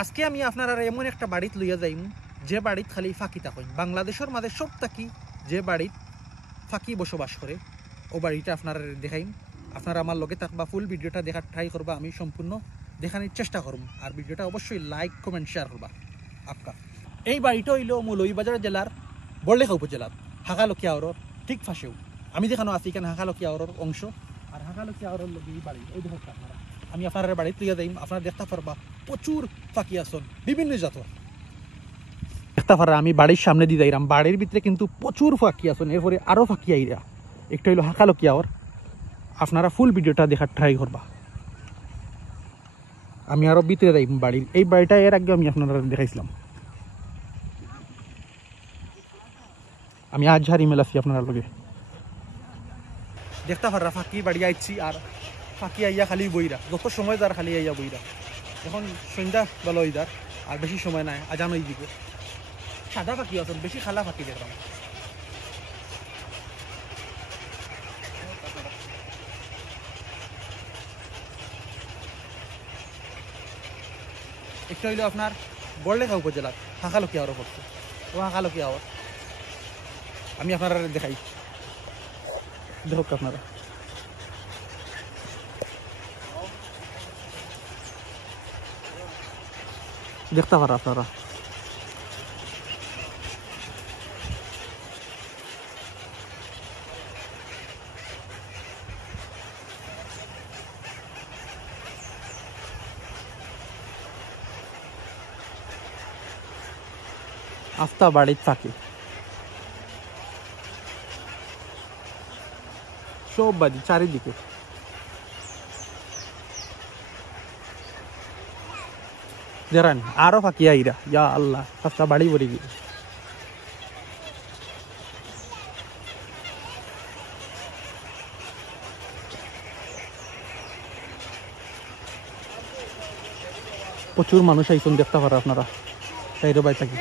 আজকে আমি আপনারা এমন একটা বাড়িত লইয়া যাইম যে বাড়িত খালি ফাঁকি থাকেন। বাংলাদেশের মাঝে সব থাকি যে বাড়িত ফাঁকি বসবাস করে ও বাড়িটা আপনারা দেখাইম। আপনারা আমার লগে থাকবা, ফুল ভিডিওটা দেখার ট্রাই করবা, আমি সম্পূর্ণ দেখানোর চেষ্টা করব। আর ভিডিওটা অবশ্যই লাইক কমেন্ট শেয়ার করবা আপকা। এই বাড়িটা হইল মৌলভীবাজার জেলার বড়লেখা উপজেলার হাঁকালকিয়া আওরর ঠিক ফাঁসেও। আমি দেখানো আছি এখানে হাঁকালকিয়া আওরর অংশ, আর হাঁকালকিয়া আওরর লগে এই বাড়ি ওই দেখো আপনারা। আমি আপনার বাড়িতে লইয়া যাইম, আপনারা দেখতে পারবা প্রচুর ফাঁকি আসন বিভিন্ন জাতর দেখতে পারা। আমি বাড়ির সামনে দিয়ে যাইলাম, বাড়ির ভিতরে কিন্তু প্রচুর ফাঁকি আসন, এরপরে আরো ফাঁকি আইরা। একটা হইলো হাঁকালকিয়া আওর, আপনারা ফুল ভিডিওটা দেখার ট্রাই করবা। আমি আরো ভিতরে যাইম বাড়ির। এই বাড়িটা এর আগে আমি আপনারা দেখাইছিলাম। আমি আজ হার ইমেল আছি আপনার লগে দেখতে পারা ফাঁকি বাড়ি আইছি। আর ফাঁকি আইয়া খালি বইরা, যত সময় যার খালি আইয়া বইরা। এখন সন্ধ্যা বেলা যার, আর বেশি সময় নাই, আজান ওই দিকে। সাদা ফাঁকি আসল, বেশি খালা ফাঁকি দেখলাম। একটা হইলো আপনার বড়লেখা উপজেলার হাঁকালকিয়া আওর পড়ছে, ও হাঁকালকিয়া আওর। আমি আপনারা দেখাই, দেখুক আপনারা। দেখতে পারা আপনারা আস্তা বাড়ির থাকে সব বাড়ি চারিদিকে। দেখান আরো ফাঁকি আইরা, ইয়া আল্লাহ, আস্তা বাড়ি ভরে গিয়ে। প্রচুর মানুষ আইসন দেখতে পারা আপনারা চাইরো বাই থাকি।